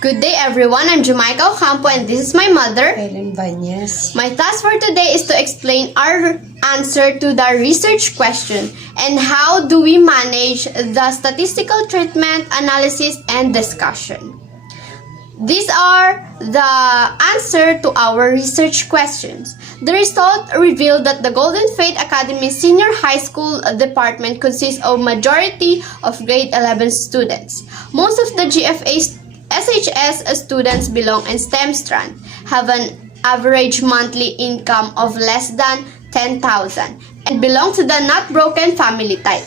Good day everyone, I'm Jamaica Ocampo and this is my mother. Helen Banyes. My task for today is to explain our answer to the research question and how do we manage the statistical treatment, analysis, and discussion. These are the answer to our research questions. The result revealed that the Golden Faith Academy Senior High School department consists of majority of grade 11 students. Most of the GFA SHS students belong in STEM strand, have an average monthly income of less than 10,000 and belong to the not broken family type.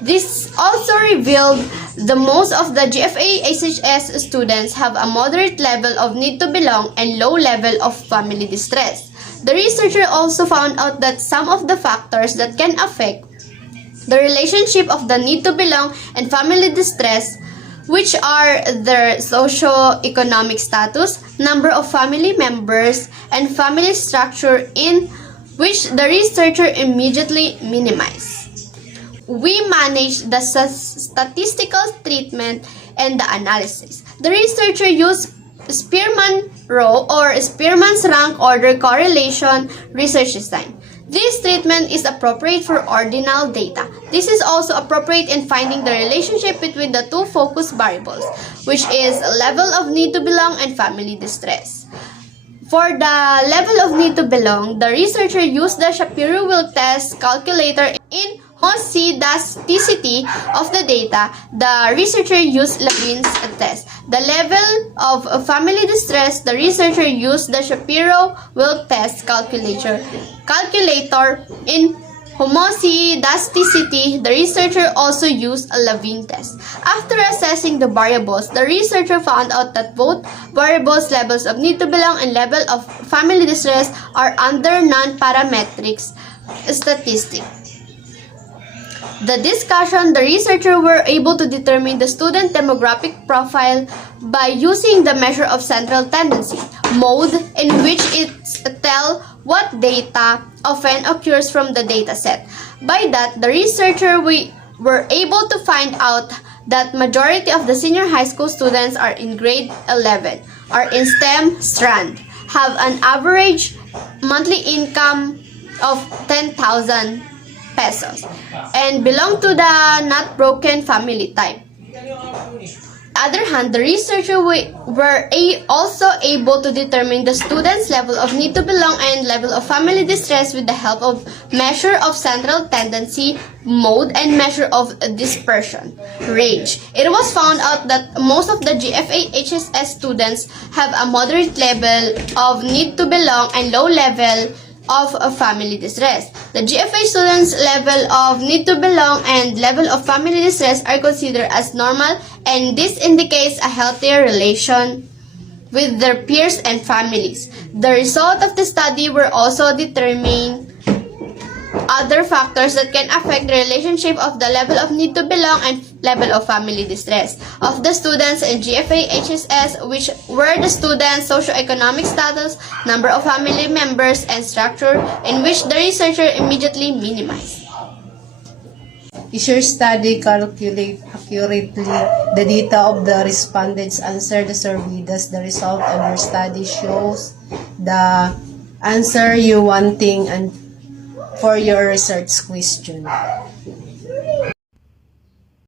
This also revealed the most of the GFA SHS students have a moderate level of need to belong and low level of family distress. The researcher also found out that some of the factors that can affect the relationship of the need to belong and family distress, which are their socio-economic status, number of family members, and family structure, in which the researcher immediately minimized. We manage the statistical treatment and the analysis. The researcher used Spearman row or Spearman's rank order correlation research design. This treatment is appropriate for ordinal data. This is also appropriate in finding the relationship between the two focus variables, which is level of need to belong and family distress. For the level of need to belong, the researcher used the Shapiro-Wilk test calculator. In homoscedasticity of the data, the researcher used Levin's test. The level of family distress, the researcher used the Shapiro-Wilk test calculator. In homoscedasticity, the researcher also used a Levin test. After assessing the variables, the researcher found out that both variables, levels of need to belong and level of family distress, are under non-parametric statistic. The discussion, the researcher were able to determine the student demographic profile by using the measure of central tendency, mode in which it tells what data often occurs from the data set. By that, the researcher were able to find out that majority of the senior high school students are in grade 11, are in STEM strand, have an average monthly income of 10,000 pesos, and belong to the not broken family type. On the other hand, the researchers were also able to determine the students' level of need to belong and level of family distress with the help of measure of central tendency, mode, and measure of dispersion range. It was found out that most of the GFA HSS students have a moderate level of need to belong and low level of family distress. The GFA students' level of need to belong and level of family distress are considered as normal, and this indicates a healthier relation with their peers and families. The result of the study were also determine other factors that can affect the relationship of the level of need to belong and level of family distress of the students in GFA HSS, which were the students' socioeconomic status, number of family members, and structure, in which the researcher immediately minimized. Is your study calculate accurately the data of the respondents answer the survey? Does the result of your study shows the answer you wanting and for your research question?